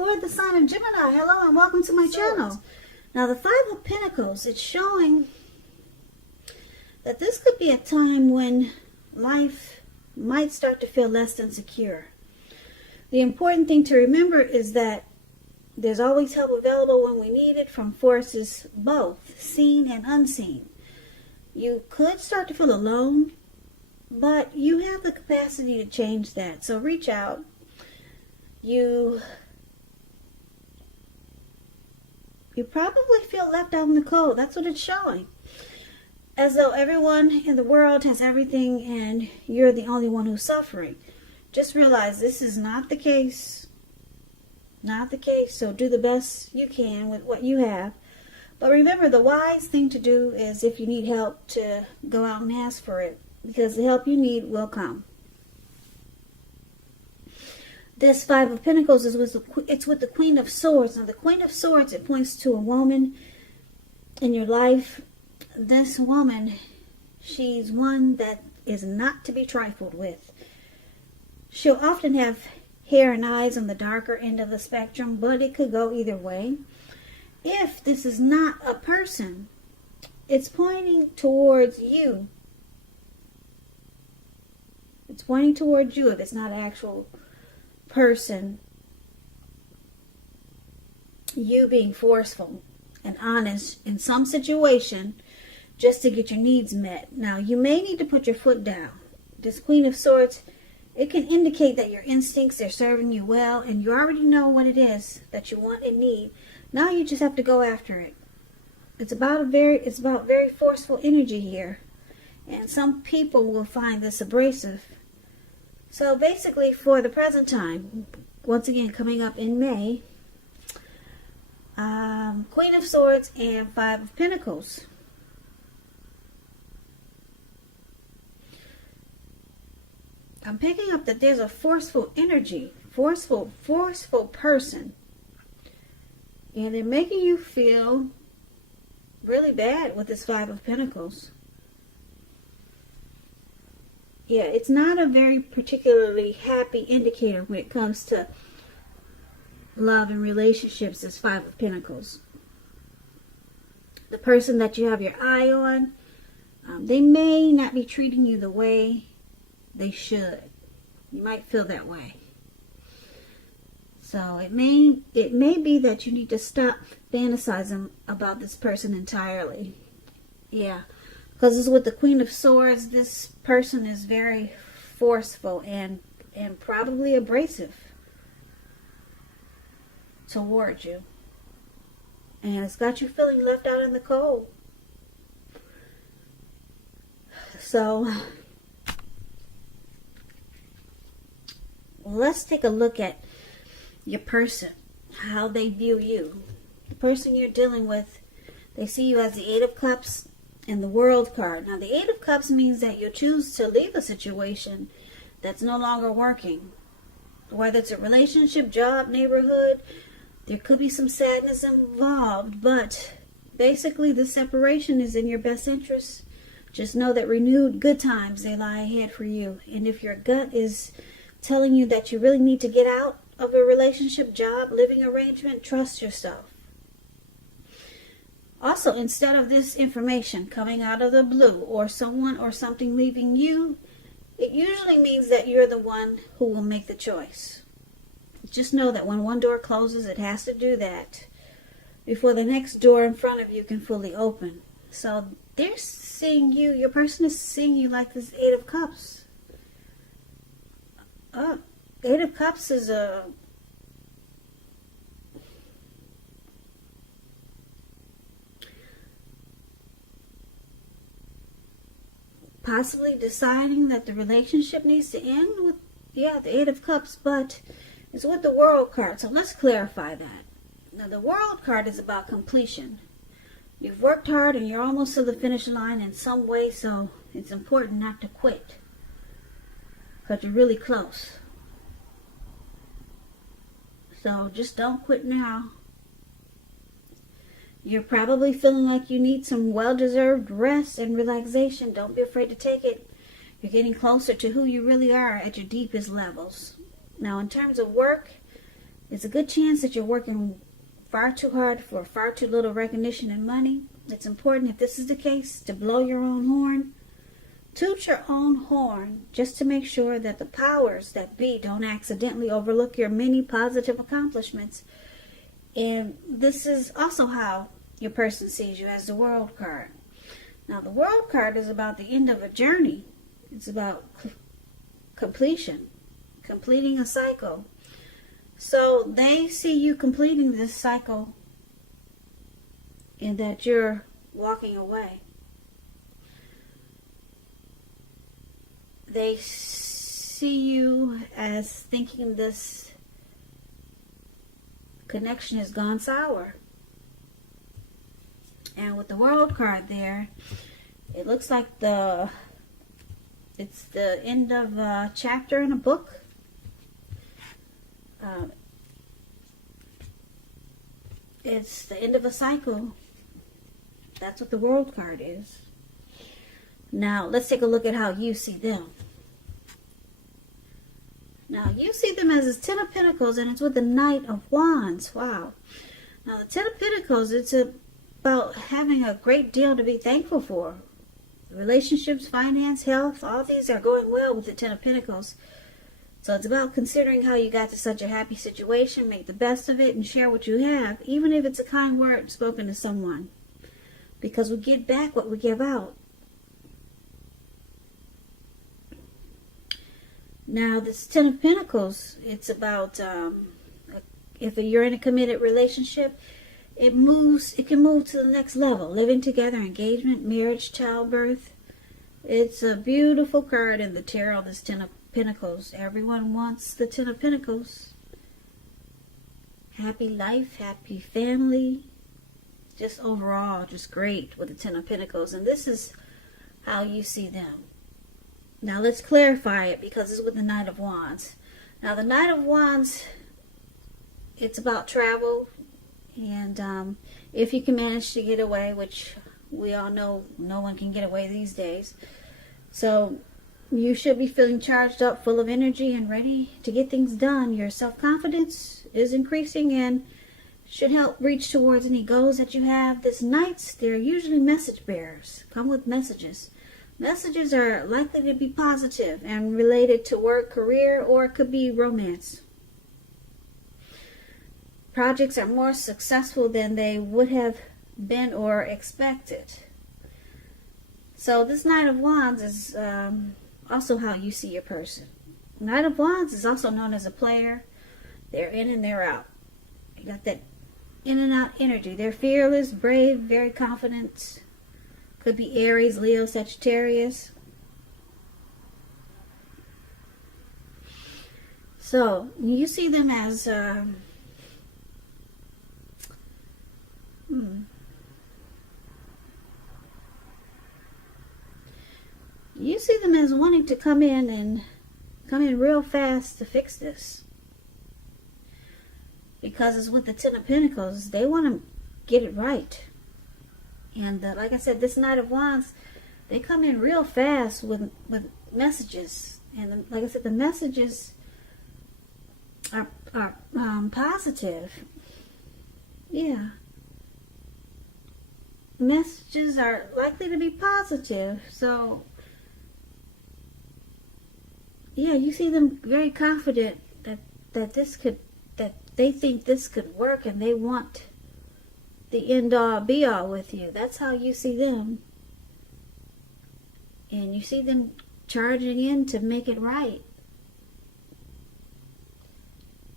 for the sign of Gemini. Hello and welcome to my channel. Now the Five of Pentacles, it's showing that this could be a time when life might start to feel less than secure. The important thing to remember is that there's always help available when we need it from forces both seen and unseen. You could start to feel alone, but you have the capacity to change that. So reach out. You probably feel left out in the cold. That's what it's showing. As though everyone in the world has everything and you're the only one who's suffering. Just realize this is not the case. Not the case. So do the best you can with what you have. But remember, the wise thing to do is, if you need help, to go out and ask for it. Because the help you need will come. This Five of Pentacles is with the Queen of Swords. Now the Queen of Swords, it points to a woman in your life. This woman, she's one that is not to be trifled with. She'll often have hair and eyes on the darker end of the spectrum, but it could go either way. If this is not a person, it's pointing towards you. It's pointing towards you if it's not an actual person. You being forceful and honest in some situation just to get your needs met. Now, you may need to put your foot down. This Queen of Swords, it can indicate that your instincts are serving you well and you already know what it is that you want and need. Now you just have to go after it. It's about very forceful energy here. And some people will find this abrasive. So basically, for the present time, once again coming up in May, Queen of Swords and Five of Pentacles. I'm picking up that there's a forceful energy, forceful person. And they're making you feel really bad with this Five of Pentacles. Yeah, it's not a very particularly happy indicator when it comes to love and relationships, this Five of Pentacles. The person that you have your eye on, they may not be treating you the way they should. You might feel that way. So it may be that you need to stop fantasizing about this person entirely. Yeah. Because it's with the Queen of Swords, this person is very forceful and probably abrasive towards you. And it's got you feeling left out in the cold. So let's take a look at your person, how they view you. The person you're dealing with, they see you as the Eight of Cups and the World card. Now the Eight of Cups means that you choose to leave a situation that's no longer working. Whether it's a relationship, job, neighborhood, there could be some sadness involved, but basically the separation is in your best interest. Just know that renewed good times, they lie ahead for you. And if your gut is telling you that you really need to get out of a relationship, job, living arrangement, trust yourself. Also, instead of this information coming out of the blue or someone or something leaving you, it usually means that you're the one who will make the choice. Just know that when one door closes, it has to do that before the next door in front of you can fully open. So they're seeing you, your person is seeing you like this Eight of Cups. Eight of Cups is a possibly deciding that the relationship needs to end with, the Eight of Cups, but it's with the World card. So let's clarify that. Now the World card is about completion. You've worked hard and you're almost to the finish line in some way, so it's important not to quit because you're really close. So just don't quit now. You're probably feeling like you need some well-deserved rest and relaxation. Don't be afraid to take it. You're getting closer to who you really are at your deepest levels. Now, in terms of work, It's a good chance that you're working far too hard for far too little recognition and money. It's important, if this is the case, to blow your own horn. Toot your own horn just to make sure that the powers that be don't accidentally overlook your many positive accomplishments. And this is also how your person sees you, as the World card. Now, the World card is about the end of a journey. It's about completion, completing a cycle. So they see you completing this cycle and that you're walking away. They see you as thinking this connection has gone sour. And with the World card there, it looks like it's the end of a chapter in a book. It's the end of a cycle. That's what the World card is. Now, let's take a look at how you see them. Now, you see them as this Ten of Pentacles, and it's with the Knight of Wands. Wow. Now, the Ten of Pentacles, it's about having a great deal to be thankful for. Relationships, finance, health, all these are going well with the Ten of Pentacles. So it's about considering how you got to such a happy situation, make the best of it, and share what you have, even if it's a kind word spoken to someone. Because we get back what we give out. Now, this Ten of Pentacles, it's about if you're in a committed relationship, it can move to the next level. Living together, engagement, marriage, childbirth. It's a beautiful card in the tarot, this Ten of Pentacles. Everyone wants the Ten of Pentacles. Happy life, happy family. Just overall, just great with the Ten of Pentacles. And this is how you see them. Now let's clarify it, because it's with the Knight of Wands. Now the Knight of Wands, it's about travel. And if you can manage to get away, which we all know no one can get away these days. So you should be feeling charged up, full of energy, and ready to get things done. Your self-confidence is increasing and should help reach towards any goals that you have. This Knights, they're usually message bearers. Come with messages. Messages are likely to be positive and related to work, career, or it could be romance. Projects are more successful than they would have been or expected. So this Knight of Wands is also how you see your person. Knight of Wands is also known as a player. They're in and they're out. You got that in and out energy. They're fearless, brave, very confident. Could be Aries, Leo, Sagittarius. So you see them as you see them as wanting to come in real fast to fix this. Because it's with the Ten of Pentacles, they want to get it right. And like I said, this Knight of Wands, they come in real fast with messages. And like I said, the messages are positive. Yeah. Messages are likely to be positive. So, yeah, you see them very confident that they think this could work, and they want the end all be all with you. That's how you see them. And you see them charging in to make it right.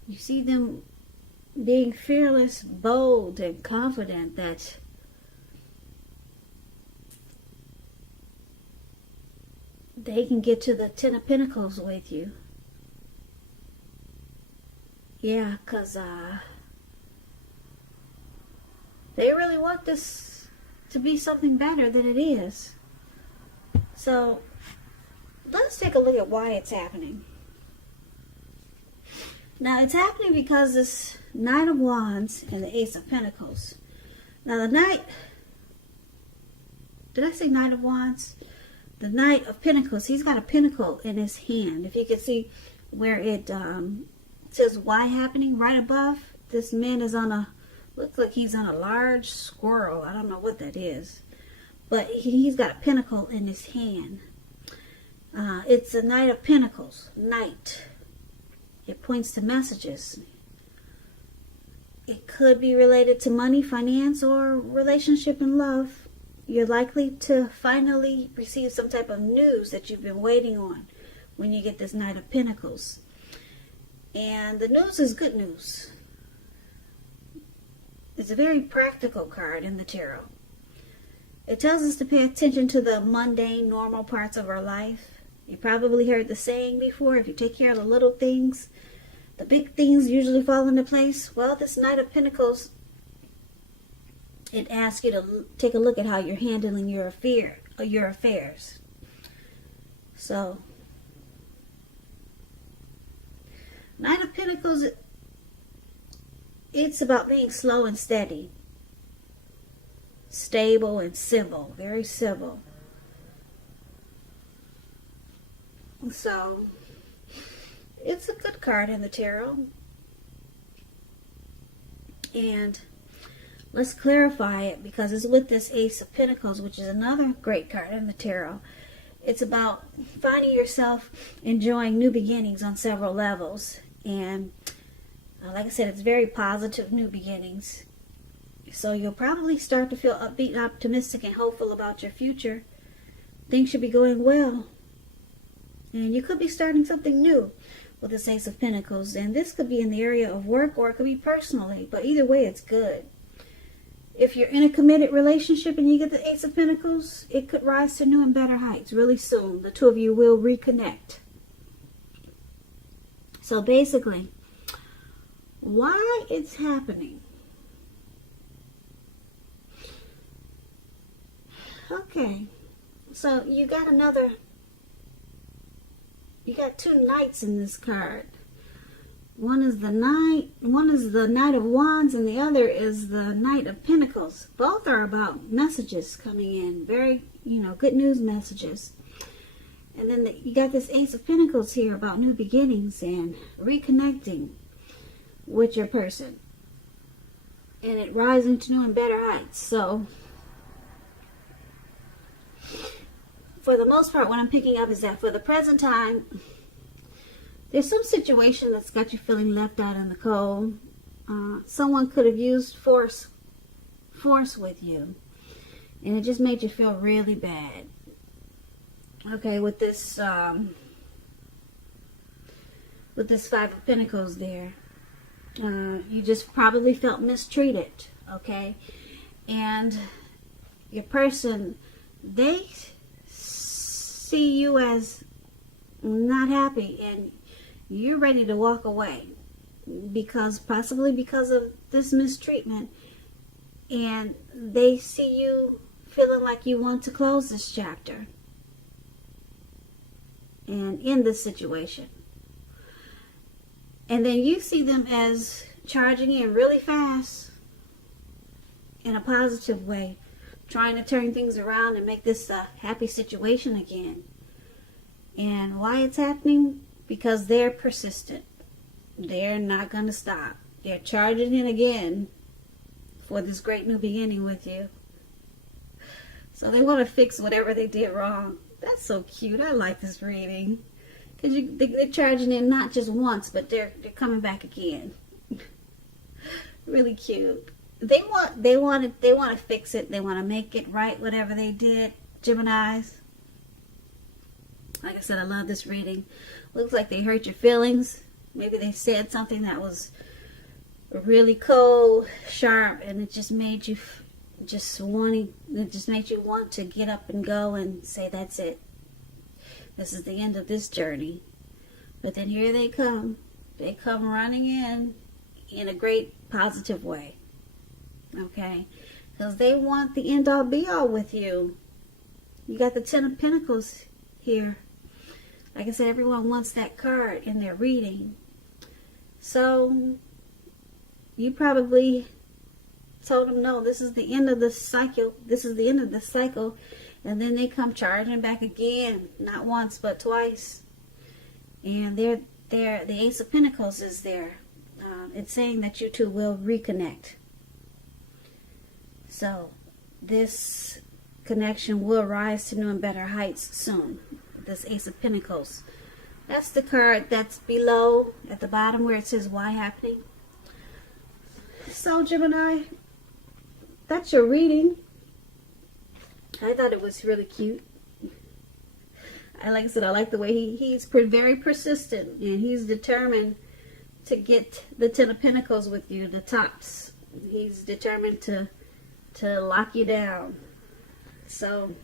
You see them being fearless, bold, and confident that they can get to the Ten of Pentacles with you. Yeah, because they really want this to be something better than it is. So let's take a look at why it's happening. Now, it's happening because this Knight of Wands and the Ace of Pentacles. Now, the Knight... Did I say Knight of Wands? The Knight of Pentacles, he's got a pentacle in his hand. If you can see where it It says why happening right above. This man is on a, looks like he's on a large squirrel. I don't know what that is. But he's got a pentacle in his hand. It's a Knight of Pentacles. Knight. It points to messages. It could be related to money, finance, or relationship and love. You're likely to finally receive some type of news that you've been waiting on when you get this Knight of Pentacles. And the news is good news. It's a very practical card in the tarot. It tells us to pay attention to the mundane, normal parts of our life. You probably heard the saying before, if you take care of the little things, the big things usually fall into place. Well, this Knight of Pentacles, it asks you to take a look at how you're handling your affairs. So, Knight of Pentacles, it's about being slow and steady. Stable and civil. Very civil. So, it's a good card in the tarot. And let's clarify it because it's with this Ace of Pentacles, which is another great card in the tarot. It's about finding yourself enjoying new beginnings on several levels. And like I said, it's very positive new beginnings. So you'll probably start to feel upbeat, optimistic, and hopeful about your future. Things should be going well. And you could be starting something new with this Ace of Pentacles. And this could be in the area of work or it could be personally. But either way, it's good. If you're in a committed relationship and you get the Ace of Pentacles, it could rise to new and better heights really soon. The two of you will reconnect. So basically, why it's happening. Okay, so you got two knights in this card. One is the Knight of Wands, and the other is the Knight of Pentacles. Both are about messages coming in, very, good news messages. And then you got this Ace of Pentacles here about new beginnings and reconnecting with your person. And it rising to new and better heights. So, for the most part, what I'm picking up is that for the present time, there's some situation that's got you feeling left out in the cold. Someone could have used force with you. And it just made you feel really bad. Okay, with this Five of Pentacles there, you just probably felt mistreated, okay? And your person, they see you as not happy and you're ready to walk away possibly because of this mistreatment, and they see you feeling like you want to close this chapter and end this situation. And then you see them as charging in really fast in a positive way, trying to turn things around and make this a happy situation again. And why it's happening? Because they're persistent. They're not going to stop. They're charging in again for this great new beginning with you. So they want to fix whatever they did wrong. That's so cute. I like this reading. Because they're charging in not just once, but they're coming back again. Really cute. They want to fix it. They want to make it right, whatever they did. Geminis. Like I said, I love this reading. Looks like they hurt your feelings. Maybe they said something that was really cold, sharp, and it just made you want to get up and go and say, that's it. This is the end of this journey. But then here they come. They come running in a great positive way. Okay? Because they want the end all be all with you. You got the Ten of Pentacles here. Like I said, everyone wants that card in their reading. So, you probably told them, no, this is the end of the cycle. This is the end of the cycle. And then they come charging back again. Not once, but twice. And there, the Ace of Pentacles is there. It's saying that you two will reconnect. So this connection will rise to new and better heights soon. This Ace of Pentacles. That's the card that's below at the bottom where it says why happening. So Gemini, that's your reading. I thought it was really cute. Like I said, I like the way he's very persistent, and he's determined to get the Ten of Pentacles with you, the tops. He's determined to lock you down. So